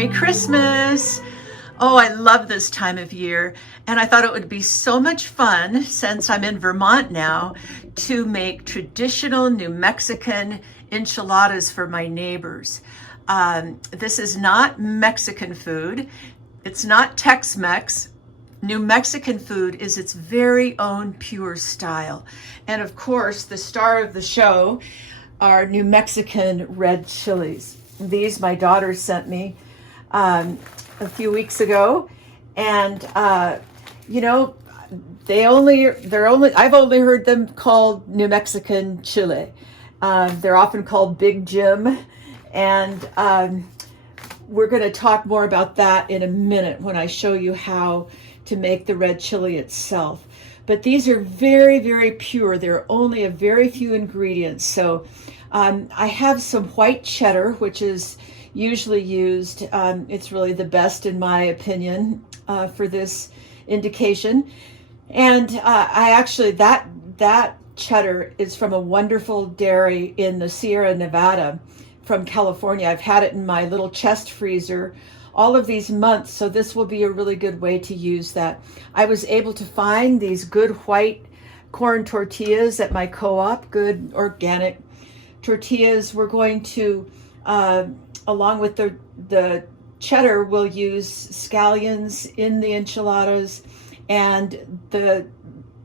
Merry Christmas! Oh, I love this time of year, and I thought it would be so much fun, since I'm in Vermont now, to make traditional New Mexican enchiladas for my neighbors. This is not Mexican food. It's not Tex-Mex. New Mexican food is its very own pure style. And of course, the star of the show are New Mexican red chilies. These my daughter sent me a few weeks ago, and you know, I've only heard them called New Mexican chile. They're often called Big Jim, and we're going to talk more about that in a minute when I show you how to make the red chili itself. But these are very, very pure. There are only a very few ingredients. So I have some white cheddar, which is usually used. It's really the best, in my opinion, for this indication. And I actually, that cheddar is from a wonderful dairy in the Sierra Nevada from California. I've had it in my little chest freezer all of these months, so this will be a really good way to use that. I was able to find these good white corn tortillas at my co-op, good organic tortillas. We're going to, along with the cheddar, we'll use scallions in the enchiladas, and the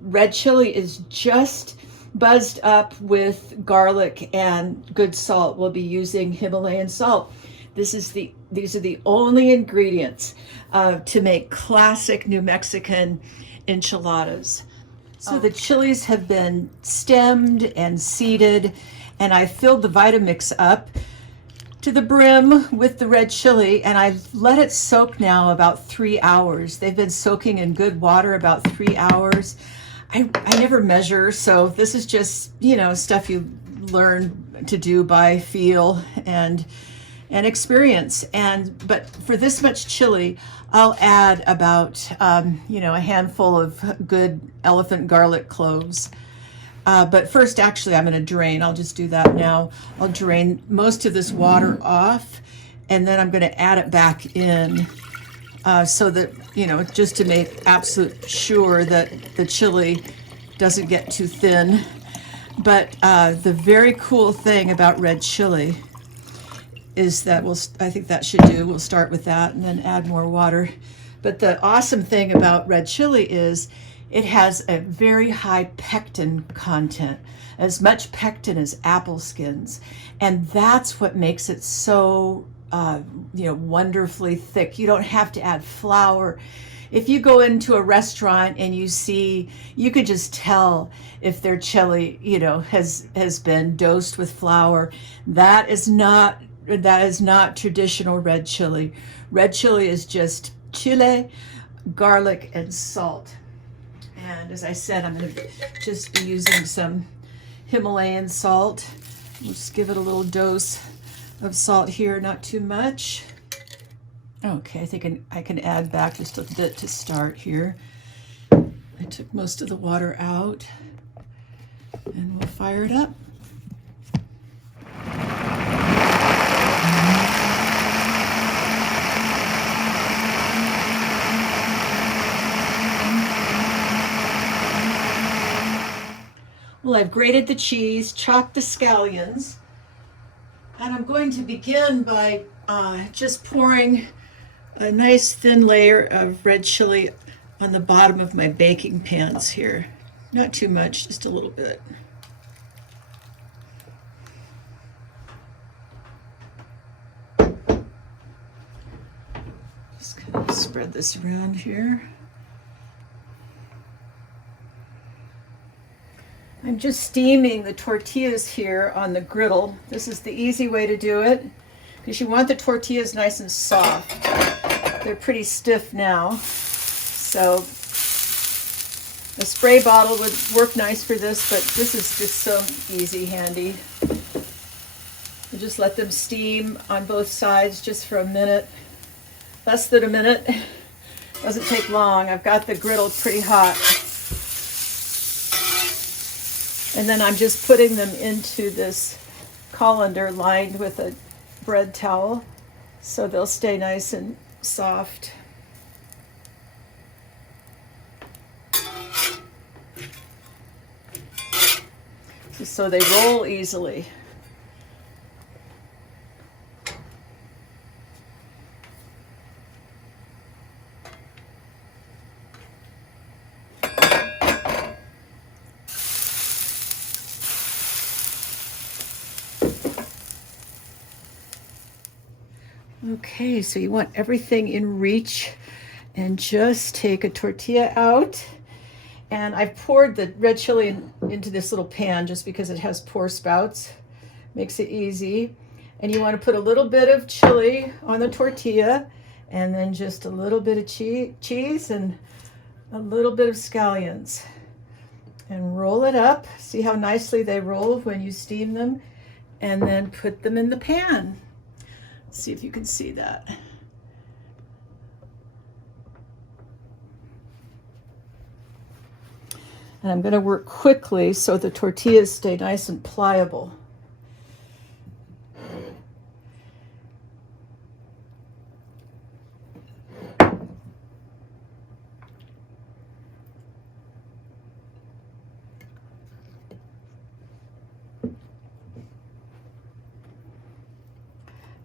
red chili is just buzzed up with garlic and good salt. We'll be using Himalayan salt. These are the only ingredients to make classic New Mexican enchiladas. So the chilies have been stemmed and seeded, and I filled the Vitamix up to the brim with the red chili, and I've let it soak now about 3 hours. They've been soaking in good water about 3 hours. I never measure, so this is just, stuff you learn to do by feel and experience. But for this much chili, I'll add about a handful of good elephant garlic cloves. But first, actually, I'm going to drain. I'll just do that now. I'll drain most of this water off, and then I'm going to add it back in so that, just to make absolute sure that the chili doesn't get too thin. But the very cool thing about red chili is that I think that should do. We'll start with that and then add more water. But the awesome thing about red chili is it has a very high pectin content, as much pectin as apple skins. And that's what makes it so, wonderfully thick. You don't have to add flour. If you go into a restaurant and you could just tell if their chili, has been dosed with flour. That is not traditional red chili. Red chili is just chile, garlic, and salt. And as I said, I'm going to just be using some Himalayan salt. We'll just give it a little dose of salt here, not too much. Okay, I think I can add back just a bit to start here. I took most of the water out, and we'll fire it up. Well, I've grated the cheese, chopped the scallions, and I'm going to begin by just pouring a nice thin layer of red chili on the bottom of my baking pans here. Not too much, just a little bit. Just kind of spread this around here. I'm just steaming the tortillas here on the griddle. This is the easy way to do it, because you want the tortillas nice and soft. They're pretty stiff now. So a spray bottle would work nice for this, but this is just so easy, handy. You just let them steam on both sides just for a minute, less than a minute. Doesn't take long. I've got the griddle pretty hot. And then I'm just putting them into this colander lined with a bread towel. so they'll stay nice and soft. Just so they roll easily. Okay, so you want everything in reach, and just take a tortilla out. And I've poured the red chili into this little pan just because it has pour spouts. Makes it easy. And you want to put a little bit of chili on the tortilla, and then just a little bit of cheese and a little bit of scallions. And roll it up. See how nicely they roll when you steam them. And then put them in the pan. See if you can see that. And I'm going to work quickly so the tortillas stay nice and pliable.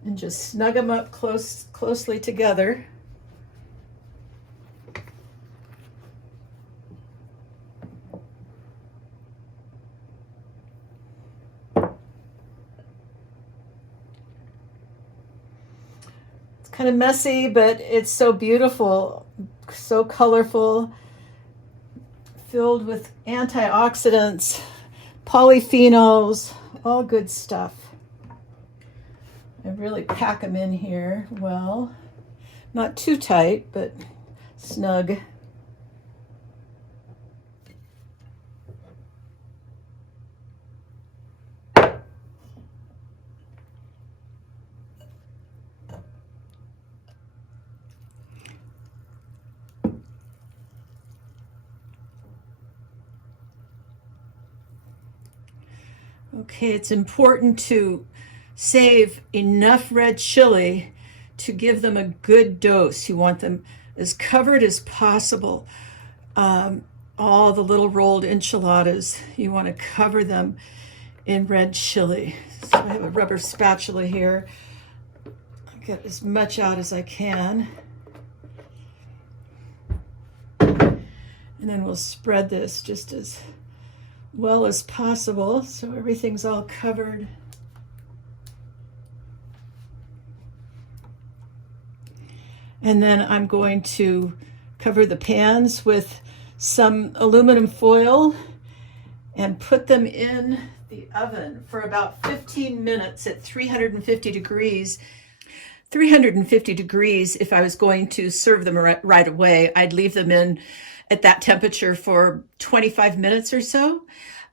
And just snug them up closely together. It's kind of messy, but it's so beautiful, so colorful, filled with antioxidants, polyphenols, all good stuff. I really pack them in here well, not too tight, but snug. Okay, it's important to save enough red chili to give them a good dose. You want them as covered as possible. All the little rolled enchiladas, you want to cover them in red chili. So I have a rubber spatula here. I'll get as much out as I can. And then we'll spread this just as well as possible so everything's all covered. And then I'm going to cover the pans with some aluminum foil and put them in the oven for about 15 minutes at 350 degrees. 350 degrees, if I was going to serve them right away, I'd leave them in at that temperature for 25 minutes or so.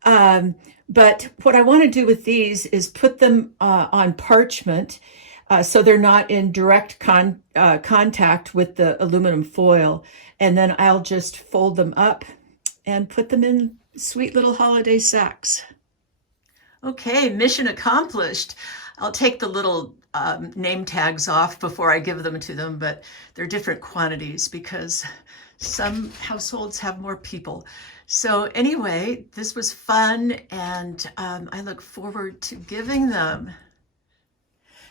But what I want to do with these is put them on parchment so they're not in direct contact with the aluminum foil. And then I'll just fold them up and put them in sweet little holiday sacks. Okay, mission accomplished. I'll take the little name tags off before I give them to them, but they're different quantities because some households have more people. So anyway, this was fun, and I look forward to giving them.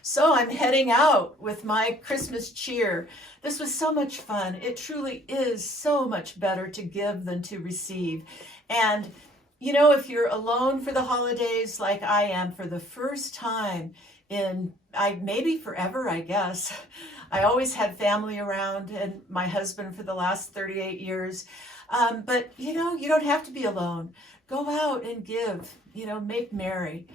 So I'm heading out with my Christmas cheer. This was so much fun. It truly is so much better to give than to receive. And you know, if you're alone for the holidays like I am for the first time in maybe forever, I guess. I always had family around and my husband for the last 38 years. But you know, you don't have to be alone. Go out and give, you know, make merry.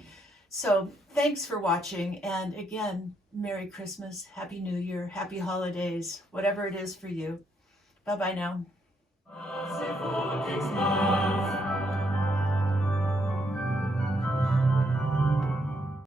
So thanks for watching. And again, Merry Christmas, Happy New Year, Happy Holidays, whatever it is for you. Bye-bye now.